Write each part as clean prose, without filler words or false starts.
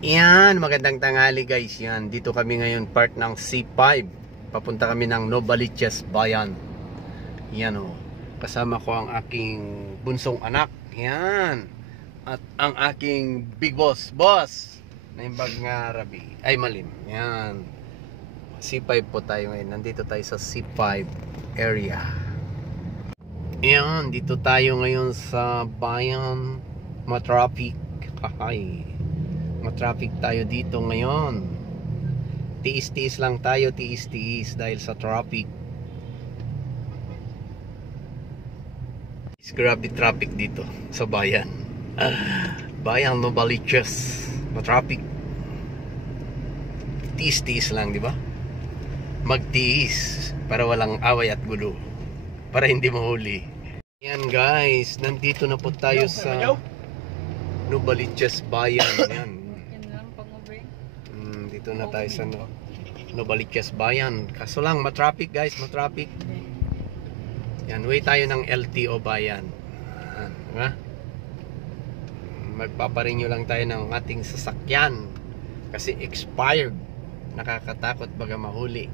Yan, magandang tanghali guys. Yan, dito kami ngayon part ng C5. Papunta kami ng Novaliches Bayan. Yan o. Kasama ko ang aking bunsong anak. Yan. At ang aking big boss. Boss! Naimbag nga Rabi. Ay malim. Yan. C5 po tayo ngayon. Nandito tayo sa C5 area. Yan, dito tayo ngayon sa Bayan. Matraffic. Kahay. Matraffic tayo dito ngayon. Tiis-tiis lang tayo, tiis-tiis dahil sa traffic. Grabe traffic dito sa bayan. Bayan Novaliches. Matraffic. Tiis-tiis lang, di ba? Magtiis para walang away at gulo. Para hindi mahuli. Yan guys, nandito na po tayo sa Novaliches Bayan. Yan. Dito na tayo sa Novaliches Bayan. Kaso lang matraffic guys, matraffic. Yan, way tayo ng LTO Bayan. Diba? Magpaparenew lang tayo ng ating sasakyan kasi expired. Nakakatakot baga mahuli.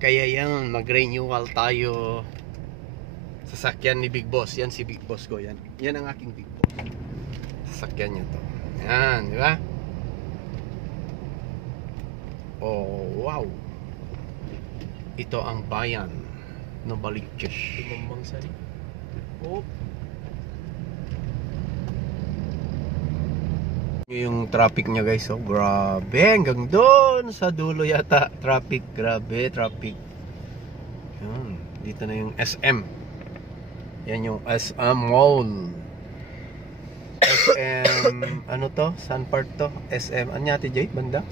Kaya yan, mag-renewal tayo. Sasakyan ni Big Boss. Yan si Big Boss ko. Yan ang aking Big Boss. Sasakyan niya to. Yan, di ba? Oh, wow. Ito ang bayan Novaliches. Oh. Yung traffic niya guys, oh, grabe. Hanggang doon sa dulo yata traffic, grabe traffic. Yan, dito na yung SM. Yan yung SM Mall. SM, ano to? Saan part to? SM, ano yata Jay? Banda?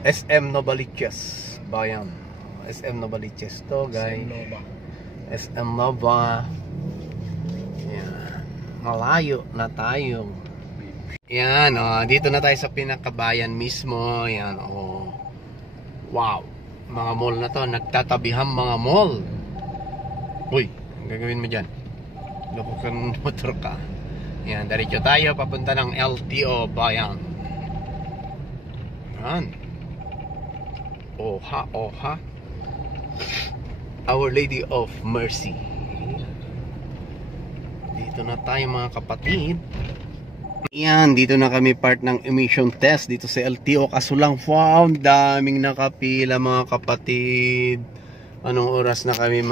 SM Novaliches Bayan. SM Novaliches to guys. SM Nova. Yan. Malayo na tayo. Yan, oh, dito na tayo sa pinakabayan mismo. Yan, oh. Wow. Mga mall na to, nagtatabihan mga mall. Uy, ang gagawin mo dyan? Loko kang motor ka. Yan, diretso tayo papunta ng LTO Bayan. Yan. Oha, oha. Our Lady of Mercy. Dito na tayo mga kapatid. Yan, dito na kami part ng emission test dito sa LTO. Kaso lang, wow, daming nakapila mga kapatid. Anong oras na kami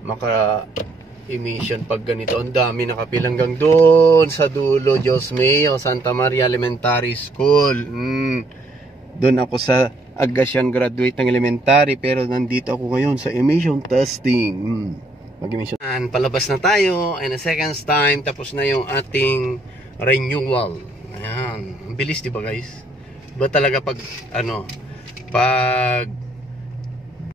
maka-emission pag ganito? Ang dami nakapila hanggang doon sa dulo, Diyos Mayo, Santa Maria Elementary School. Doon ako sa Agasian graduate ng elementary, pero nandito ako ngayon sa emission testing. Mag-emission. Palabas na tayo and a seconds time tapos na yung ating renewal. Ayan, ang bilis 'di ba guys? Ba talaga pag pag